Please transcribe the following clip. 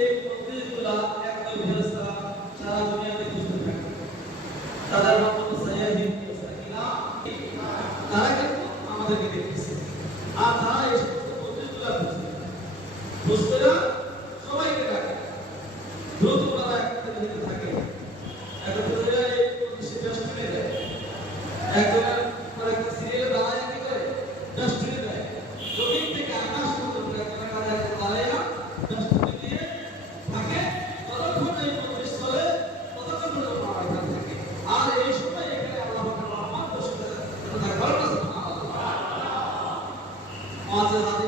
এই প্রতিগুলা একদম ফেরেশতা সারা দুনিয়াতে খুঁজতে থাকে। তাদের তারা কিন্তু আমাদেরকে দেখতেছে। আর তারা এই সমস্ত খুঁজতে খুঁজতে না, সবাইকে ডাকে। দ্রুত তারা থাকে। একত্রে ব্যস্ত একজন 花痴花